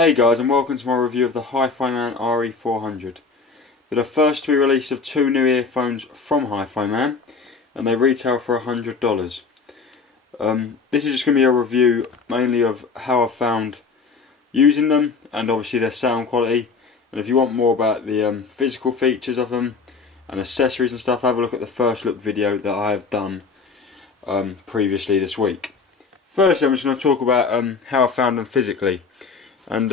Hey guys, and welcome to my review of the HiFiMAN RE-400. They're the first to be released of two new earphones from HiFiMAN, and they retail for $100. This is just going to be a review mainly of how I've found using them, and obviously their sound quality. And if you want more about the physical features of them and accessories and stuff, have a look at the first look video that I have done previously this week. First, I'm just going to talk about how I found them physically. And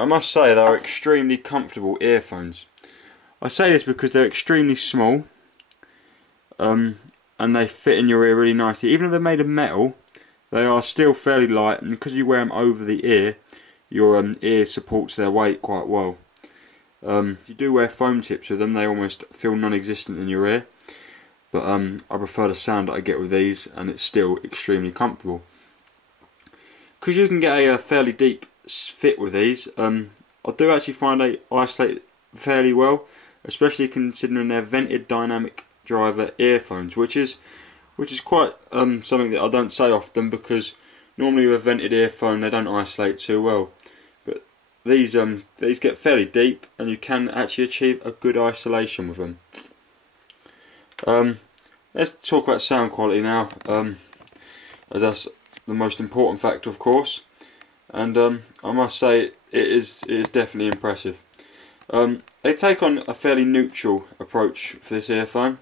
I must say they're extremely comfortable earphones. I say this because they're extremely small, and they fit in your ear really nicely. Even though they're made of metal, they are still fairly light, and because you wear them over the ear, your ear supports their weight quite well. If you do wear foam tips with them, they almost feel non-existent in your ear. But I prefer the sound that I get with these, and it's still extremely comfortable. Because you can get a fairly deep fit with these, I do actually find they isolate fairly well, especially considering they're vented dynamic driver earphones, which is quite something that I don't say often, because normally with a vented earphone they don't isolate too well. But these get fairly deep, and you can actually achieve a good isolation with them. Let's talk about sound quality now, as that's the most important factor, of course. And I must say it is definitely impressive. They take on a fairly neutral approach for this earphone.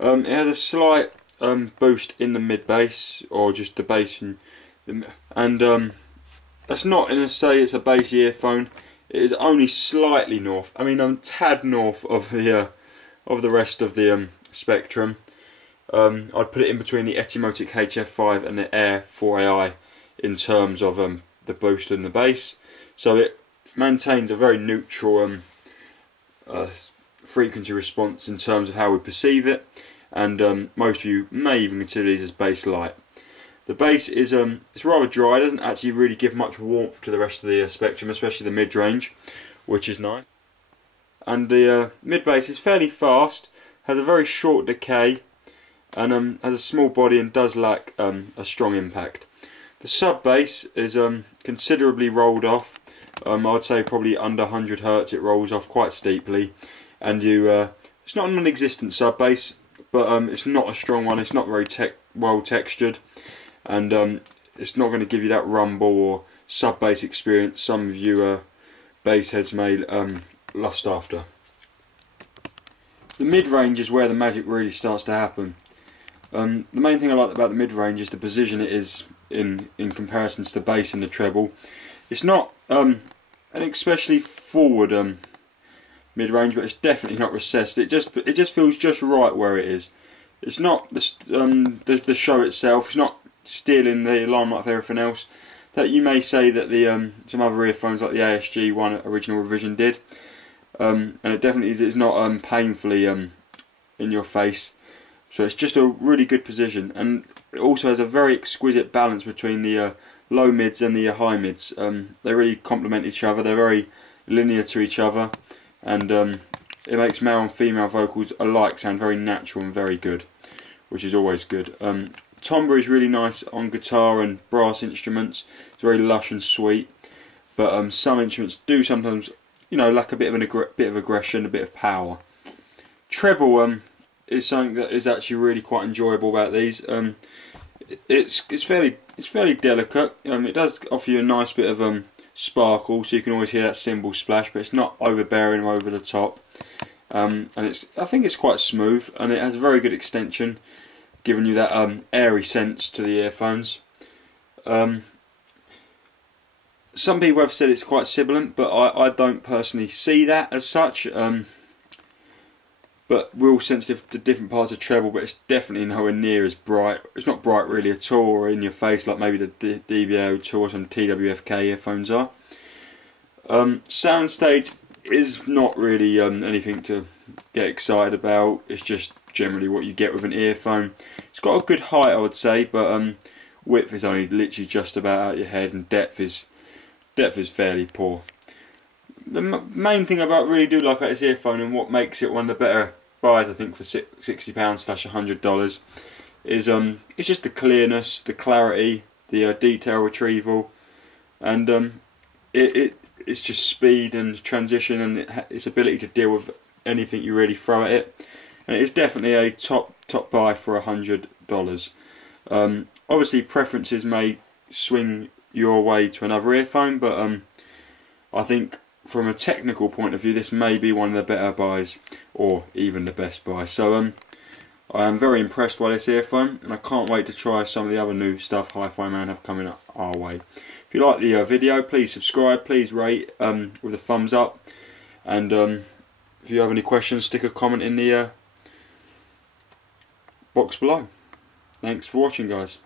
It has a slight boost in the mid bass, or just the bass, and that's not in to say it's a bass earphone. It is only slightly north. I mean, I'm tad north of the rest of the spectrum. I'd put it in between the Etymotic HF5 and the Air 4AI in terms of the boost and the bass, so it maintains a very neutral frequency response in terms of how we perceive it, and most of you may even consider these as bass light. The bass is it's rather dry. It doesn't actually really give much warmth to the rest of the spectrum, especially the mid-range, which is nice. And the mid-bass is fairly fast, has a very short decay, and has a small body and does lack a strong impact. The sub-bass is considerably rolled off. I'd say probably under 100 Hz it rolls off quite steeply, and it's not a non-existent sub-bass, but it's not a strong one. It's not very well textured, and it's not going to give you that rumble or sub-bass experience some of you bass heads may lust after. The mid-range is where the magic really starts to happen. The main thing I like about the mid-range is the position it is in comparison to the bass and the treble. It's not an especially forward mid-range, but it's definitely not recessed. It just feels just right where it is. It's not the show itself. It's not stealing the limelight of everything else that you may say that the some other earphones like the ASG one original revision did. And it definitely is not painfully in your face. So it's just a really good position, and it also has a very exquisite balance between the low mids and the high mids. They really complement each other. They're very linear to each other, and it makes male and female vocals alike sound very natural and very good, which is always good. Timbre is really nice on guitar and brass instruments. It's very lush and sweet, but some instruments do sometimes, lack a bit of aggression, a bit of power. Treble is something that is actually really quite enjoyable about these. It's fairly delicate. It does offer you a nice bit of sparkle, so you can always hear that cymbal splash, but it's not overbearing or over the top. And I think it's quite smooth, and it has a very good extension, giving you that airy sense to the earphones. Some people have said it's quite sibilant, but I don't personally see that as such. But we're all sensitive to different parts of treble, but it's definitely nowhere near as bright. It's not bright really at all, or in your face like maybe the DBA02 or some TWFK earphones are. Soundstage is not really anything to get excited about. It's just generally what you get with an earphone. It's got a good height, I would say, but width is only literally just about out your head, and depth is fairly poor. The main thing I really do like about this earphone, and what makes it one of the better buys I think for £60/$100, is it's just the clearness, the clarity, the detail retrieval, and it its just speed and transition and its ability to deal with anything you really throw at it. And it's definitely a top buy for $100. Obviously preferences may swing your way to another earphone, but I think from a technical point of view this may be one of the better buys, or even the best buy. So I am very impressed by this earphone, and I can't wait to try some of the other new stuff HiFiMAN have coming up our way. If you like the video, please subscribe, please rate with a thumbs up, and if you have any questions, stick a comment in the box below. Thanks for watching, guys.